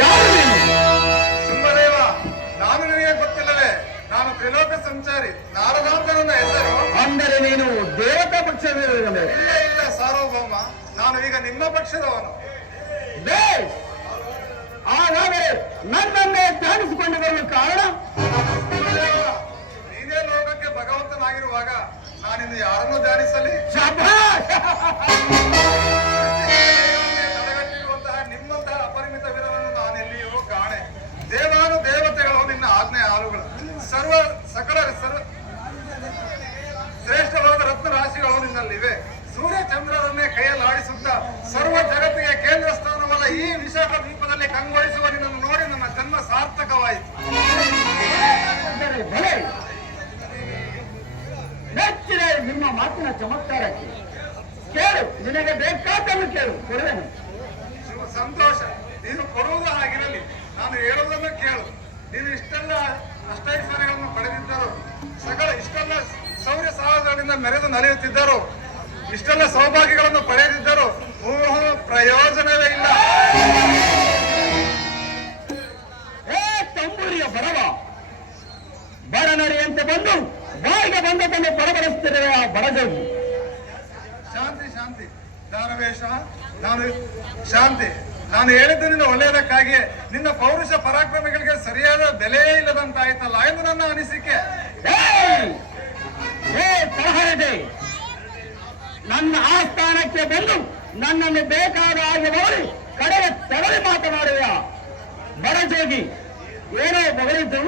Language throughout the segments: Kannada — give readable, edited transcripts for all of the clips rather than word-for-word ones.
ಯಾರು ನೀನು? ಸಿಂಹದೇವ, ನಾನು ನಿನಗೆ ಗೊತ್ತಿಲ್ಲವೇ? ನಾನು ತ್ರಿಲೋಕ ಸಂಚಾರಿ ನಾರದ ಅಂತ ನನ್ನ ಹೆಸರು. ಅಂದರೆ ನೀನು ದೇವತಾ ಪಕ್ಷದವನೇ? ಇಲ್ಲ ಇಲ್ಲ ಸಾರ್ವಭೌಮ, ನಾನು ಈಗ ನಿಮ್ಮ ಪಕ್ಷದವನು. ಬೇಸ್, ಹಾಗಾದರೆ ನನ್ನನ್ನೇ ಧ್ಯಾನಿಸಿಕೊಂಡು ಬರಲು ಕಾರಣ? ಸಿಂಹದೇವ, ನೀನೇ ಲೋಕಕ್ಕೆ ಭಗವಂತನಾಗಿರುವಾಗ ನಾನಿನ್ನು ಯಾರನ್ನು ಧ್ಯಾನಿಸಲಿ? ಶಭಾಷ್! ತಡೆಗಟ್ಟಿರುವಂತಹ ನಿಮ್ಮಂತಹ ಅಪರಿಮಿತ ವೀರರನ್ನು ನಾನೆಲ್ಲಿಯೂ ಕಾಣೆ. ದೇವಾನು ದೇವತೆಗಳು ನಿನ್ನ ಆಜ್ಞೆ ಹಾಲುಗಳು, ಸಕಲ ಶ್ರೇಷ್ಠವಾದ ರತ್ನ ರಾಶಿಗಳು ನಿನ್ನಲ್ಲಿವೆ. ಸೂರ್ಯ ಚಂದ್ರರನ್ನೇ ಕೈಯಲ್ಲಾಡಿಸುತ್ತಾ ಸರ್ವ ಜಗತ್ತಿಗೆ ಕೇಂದ್ರ ಸ್ಥಾನವಾದ ಈ ವಿಶಾಖ ದ್ವೀಪದಲ್ಲಿ ಕಂಗೊಳಿಸುವ ನಿನ್ನನ್ನು ನೋಡಿ ನನ್ನ ಜನ್ಮ ಸಾರ್ಥಕವಾಯಿತು. ಮೆಚ್ಚಿದೆ ನಿಮ್ಮ ಮಾತಿನ ಚಮತ್ಕಾರಕ್ಕೆ. ಕೇಳು, ನಿನಗೆ ಬೇಕಾದನ್ನು ಕೇಳು, ಕೊಡುವೆನು. ಸಂತೋಷ. ನೀನು ಕೊಡುವುದು ಹಾಗಿರಲಿ, ನಾನು ಹೇಳುವುದನ್ನು ಕೇಳು. ನೀನು ಇಷ್ಟೆಲ್ಲ ಅಷ್ಟೈಶ್ವರ್ಯಗಳನ್ನು ಪಡೆದಿದ್ದರು, ಇಷ್ಟೆಲ್ಲ ಶೌರ್ಯ ಸಾಹಸಗಳಿಂದ ಮೆರೆದು ನಲಿಯುತ್ತಿದ್ದರು, ಇಷ್ಟೆಲ್ಲ ಸೌಭಾಗ್ಯಗಳನ್ನು ಪಡೆದಿದ್ದರು, ಪ್ರಯೋಜನವೇ ಇಲ್ಲ. ಏ ತಂಬೂರಿಯ ಬಡವ, ಬಡನರಿಯಂತೆ ಬಂದು ಬಾಯಿಗೆ ಬಂದದನ್ನು ಬಡಬಡಿಸುತ್ತಿರುವ ಆ ಬಡಜೋಗಿ. ಶಾಂತಿ ಶಾಂತಿ ದಾನವೇಶ, ಶಾಂತಿ. ನಾನು ಹೇಳಿದ್ದು ನಿನ್ನ ಒಳ್ಳೆಯದಕ್ಕಾಗಿಯೇ. ನಿನ್ನ ಪೌರುಷ ಪರಾಕ್ರಮಗಳಿಗೆ ಸರಿಯಾದ ಬೆಲೆಯೇ ಇಲ್ಲದಂತಾಯ್ತಲ್ಲ ಎಂದು ನನ್ನ ಅನಿಸಿಕೆ. ನನ್ನ ಆಸ್ಥಾನಕ್ಕೆ ಬಂದು ನನ್ನನ್ನು ಬೇಕಾದ ಹಾಗೆ ನೋಡಿ ಕಡೆಗೆ ತೆರಳಿ ಮಾತನಾಡುವ ಬಡಜೋಗಿ. ಏನೋ ಬಗಳಿದ್ದು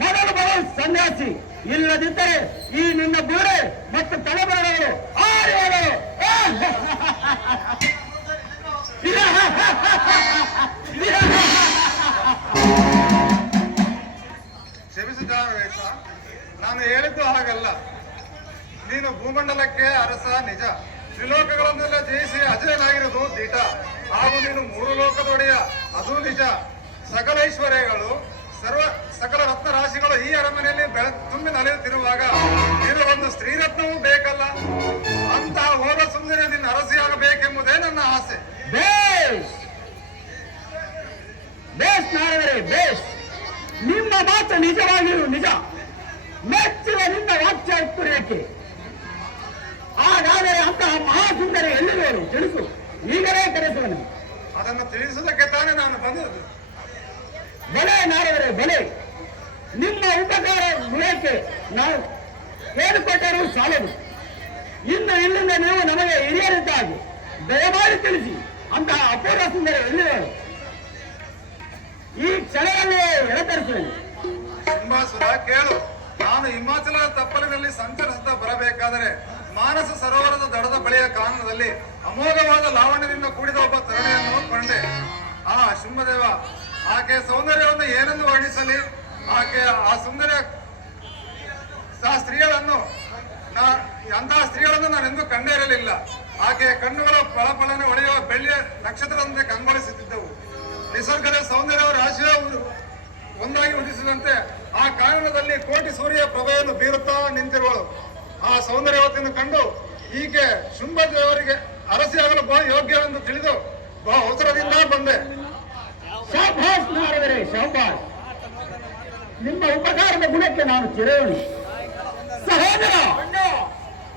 ಮೊದಲು ಬರಲು ಸನ್ಯಾಸಿ, ಇಲ್ಲದಿದ್ದರೆ ಈ ನಿನ್ನ ಬೂಡೆ ಮತ್ತು ತಲೆಬರಗಳು ಆಡುವವರು. ಕ್ಷಮಿಸಿದ್ದಾವೇಶ, ನಾನು ಹೇಳಿದ್ದು ಹಾಗಲ್ಲ. ನೀನು ಭೂಮಂಡಲಕ್ಕೆ ಅರಸ ನಿಜ, ತ್ರಿಲೋಕಗಳನ್ನೆಲ್ಲ ಜಯಿಸಿ ಅಜಯನಾಗಿರೋದು ದಿಟ. ಹಾಗೂ ನೀನು 3 ಲೋಕದೊಡೆಯ, ಅದು ನಿಜ. ಸಕಲ ಐಶ್ವರ್ಯಗಳು ಸಕಲ ರತ್ನ ರಾಶಿಗಳು ಈ ಅರಮನೆಯಲ್ಲಿ ತುಂಬಿ ನಲಿಯುತ್ತಿರುವಾಗ ನೀನು ಒಂದು ಸ್ತ್ರೀರತ್ನವೂ ಬೇಕಲ್ಲ. ಅಂತಹ ಹೋದ ಸುಂದರಿ ನಿನ್ನ ಅರಸಿಯಾಗಬೇಕೆಂಬುದೇ ನನ್ನ ಆಸೆ. ಬೇಸ್ ಬೇಸ್ ನಾರದರೆ ಬೇಸ್. ನಿಮ್ಮ ಮಾತು ನಿಜವಾಗಿಯೂ ನಿಜ. ಮೆಚ್ಚಿದ ನಿನ್ನ ವಾಕ್ಚಾತುರ್ಯಕ್ಕೆ. ಹಾಗಾದರೆ ಅಂತಹ ಮಹಾಸುಂದರಿ ಎಲ್ಲಿರುವರು ತಿಳಿಸು, ಈಗಲೇ ಕರೆಸುವನು. ಅದನ್ನು ತಿಳಿಸುವುದಕ್ಕೆ ತಾನೇ ನಾನು ಬಂದದ್ದು. ಬಲೆ ನಾರದರೆ ಬಲೆ. ನಿಮ್ಮ ಉಪಕಾರ ಗುಣಕ್ಕೆ ನಾವು ಹೇಳಿಕೊಟ್ಟರೂ ಸಾಲದು. ಇನ್ನು ಇಲ್ಲಿಂದ ನೀವು ನಮಗೆ ಹಿರಿಯರಿದ್ದಾಗಿ ದಯಮಾಡಿ ತಿಳಿಸಿ, ಅಂತಹ ಅಪೂರ್ವ ಸುಂದರಿ ಎಲ್ಲಿರುವರು ಈ ಕ್ಷಣದಲ್ಲೇ ಎಳತರಿಸುವೆನು. ಸಿಂಹಾಸುರ ಕೇಳು, ನಾನು ಹಿಮಾಚಲ ತಪ್ಪಲಿನಲ್ಲಿ ಸಂಚರಿಸುತ್ತಾ ಬರಬೇಕಾದರೆ ಮಾನಸ ಸರೋವರದ ದಡದ ಬಳಿಯ ಕಾನನದಲ್ಲಿ ಅಮೋಘವಾದ ಲಾವಣ್ಯದಿಂದ ಕೂಡಿದ ಒಬ್ಬ ತರುಣಿಯನ್ನು ಕಂಡೆ. ಆ ಶುಂಭದೇವ, ಆಕೆ ಸೌಂದರ್ಯವನ್ನು ಏನೆಂದು ವರ್ಣಿಸಲಿ? ಆಕೆ ಆ ಸುಂದರ ಅಂತಹ ಸ್ತ್ರೀಗಳನ್ನು ನಾನೆಂದು ಕಂಡೇ ಇರಲಿಲ್ಲ. ಆಕೆಯ ಕಣ್ಣುಗಳು ಫಳಫಳನೆ ಹೊಳೆಯುವ ಬೆಳ್ಳಿಯ ನಕ್ಷತ್ರದಂತೆ ಕಂಗೊಳಿಸುತ್ತಿದ್ದವು. ನಿಸರ್ಗದ ಸೌಂದರ್ಯ ರಾಶಿಯ ಒಂದಾಗಿ ಉದಿಸಿದಂತೆ ಆ ಕಾರಣದಲ್ಲಿ ಕೋಟಿ ಸೂರ್ಯ ಪ್ರಭೆಯನ್ನು ಬೀರುತ್ತಾ ನಿಂತಿರುವಳು. ಆ ಸೌಂದರ್ಯವತಿಯನ್ನು ಕಂಡು ಈಕೆ ಶುಂಭದೇವರಿಗೆ ಅರಸಿಯಾಗಲು ಬಹು ಯೋಗ್ಯವೆಂದು ತಿಳಿದು ಬಹು ಅವಸರದಿಂದ ಬಂದೆ. ಶಾಬಾಸ್ ನಾರದರೆ ಶಾಬಾಸ್. ನಿಮ್ಮ ಉಪಕಾರದ ಗುಣಕ್ಕೆ ನಾನು ಚಿರಯೋಣಿ. ಸಹೋದರ,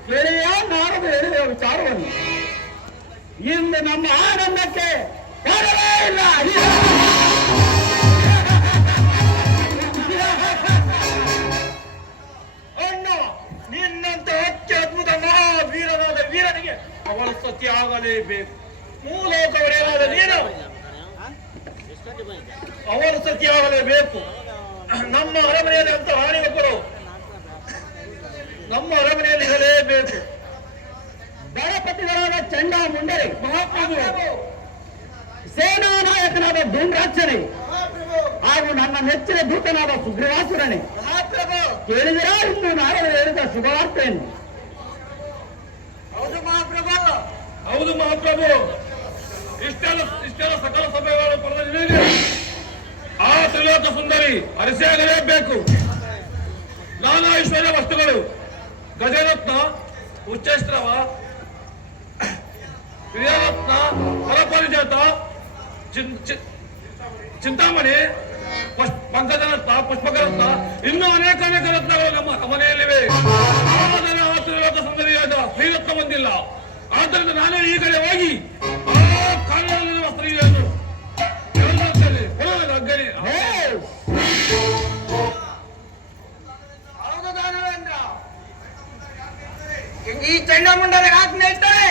ಗೆಳೆಯ ನಾರದ ಹೇಳಿದ ವಿಚಾರವನ್ನು ಇಂದು ನಮ್ಮ ಆನಂದಕ್ಕೆ ಕಾರಣವೇ ಇಲ್ಲ. ಅಣ್ಣ, ನಿನ್ನಂತ ಅತ್ಯದ್ಭುತ ಮಹಾವೀರನಾದ ವೀರನಿಗೆ ಅವಳು ಸತ್ಯ ಆಗಲೇಬೇಕು. ಮೂಲೋಕ ಒಡೆಯಲಾದ ನೀನು ಅವಳು ಸತ್ಯ ಆಗಲೇಬೇಕು. ನಮ್ಮ ಅರಮನೆಯಲ್ಲಿ ಅಂತ ಹಾನಿಗೊಬ್ಬರು ನಮ್ಮ ಅರಮನೆಯಲ್ಲಿ ಇರಲೇಬೇಕು. ದಳಪತಿಗಳಾದ ಚಂಡ ಮುಂಡರೆ ಮಹಾಪ್ರಭು, ಸೇನಾ ನಾಯಕನಾದ ಧೂಮ್ರಾಕ್ಷನೇ ಹಾಗೂ ನನ್ನ ನೆಚ್ಚಿನ ದೂತನಾದ ಸುಗ್ರೀವಾಸುರನೇ ಕೇಳಿದಿರಾ ಇಂದು ನಾರದ ಹೇಳಿದ ಶುಭವಾರ್ತೆಯನ್ನು? ಹೌದು ಮಹಾಪ್ರಭು, ಹೌದು ಮಹಾಪ್ರಭು. ಇಷ್ಟೆಲ್ಲ ಸಕಲ ಸಭೆಗಳು ಪಡೆದ ಆ ತ್ರಿಲೋಕ ಸುಂದರಿ ಅರಸಿಯಾಗಲೇಬೇಕು. ನಾನಾ ಐಶ್ವರ್ಯ ವಸ್ತುಗಳು, ಗಜರತ್ನ, ಉಚ್ಚೈಸ್ತ್ರವ, ವೀರರತ್ನ, ಫಲಪರಿಜಾತ, ಚಿಂತಾಮಣಿ, ಪಂಕಜರತ್ನ, ಪುಷ್ಪಕರತ್ನ, ಇನ್ನೂ ಅನೇಕ ರತ್ನಗಳು ನಮ್ಮ ಮನೆಯಲ್ಲಿವೆ. ಆದರೆ ಆ ತ್ರಿಲೋಕ ಸುಂದರಿಯಾದ ಶ್ರೀರತ್ನ ಬಂದಿಲ್ಲ. ಆದ್ದರಿಂದ ನಾನೇ ಈ ಕಡೆ ಹೋಗಿ ಆ ಕಾಲದಲ್ಲಿರುವ ಸ್ತ್ರೀಯನ್ನು ಅಗ್ಗಣಿ. ಹೌದು ದಾನವೇಂದ್ರ, ಈ ಚಂಡಮುಂಡರ ಆಜ್ಞೆ ಇಟ್ಟರೆ